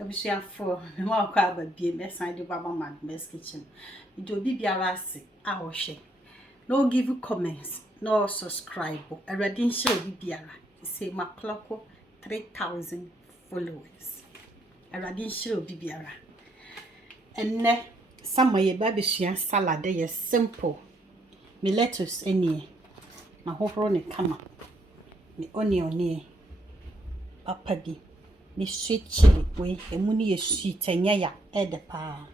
Abusia for me wa kwa ba bie me san de baba madness kitchen. Do bi biara ase a wo hwe. No give comments, no subscribe. Already nhyɛ obi biara. Say my clock 3,000 followers. Already nhyɛ obi biara. Enne sama ye ba besua salad ye simple. Me lettuce enie. Ma hohoro ne kama. Me onion nie. Papa bi. Me sweet chilli we emu ne ye sweet enya ya ede pa.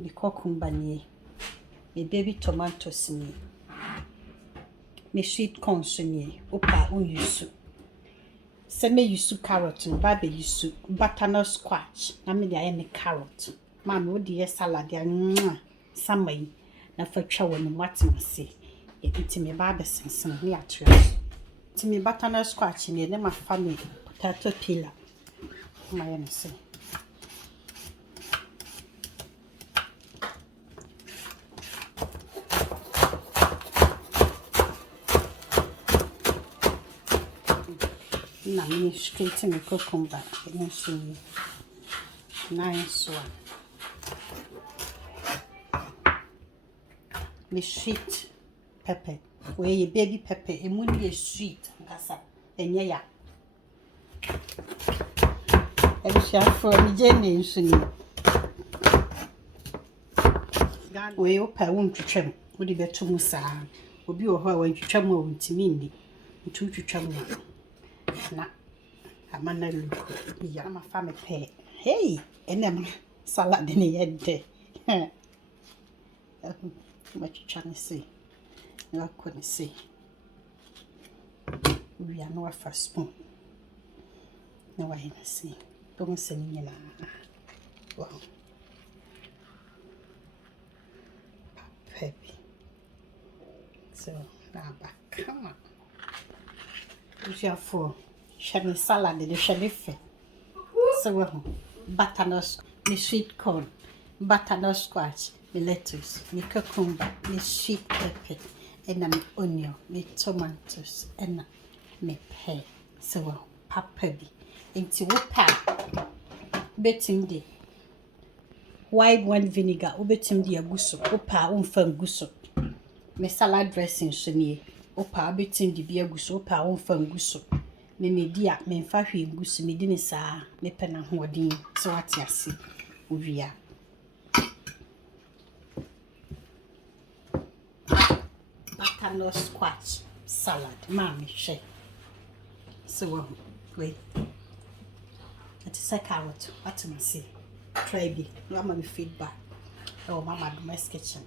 Me cucumber nie. Me baby tomatoes nie. Me sweetcorn nie. Opa on yusu. Se me yusu carrot no ba be yusu butternut squash. Na me dey me carrot. Ma me wo dey salad ya samai na fa twa wonu matemase. E biti me ba be sensen ne atwa. Ti me butternut squash ne ma family potato peeler. My say na me straight me cucumber and so nice one. Me sweet pepper where your baby pepper and when you sweet asa enya ya Abusia for me Jenny nsuni. We opa won twetwam. Wo de beto mu saa. Obi wo ho a wan twetwam a wontimi ndi. Ntu twetwam na amana luko. Ya ma fa me pe. Hey, enem salad ne yedde. Ma twetwa ne se. Na ko ne se. We are no afa spoon. Na wa ina se. Don't send me na. Wow. Peppy. So now back. Come on. What's your for? Shame salad the shame fe. So butternut, me sweet corn, butternut squash, me lettuce, me cucumber, me sweet pepper, and me onion, me tomatoes, and me pear. So peppy. Into what betim de white wine vinegar obetim de aguso opa umfa nguso me salad dressing so nie opa betim de bi aguso opa umfa nguso me media me mfa hwe nguso me di ne saa me pena hoodin so wate ase ovia butternut squash salad ma me hwe so wait it's a carrot. What to say? Try be. You have my feedback. Oh, Mama, domestic kitchen.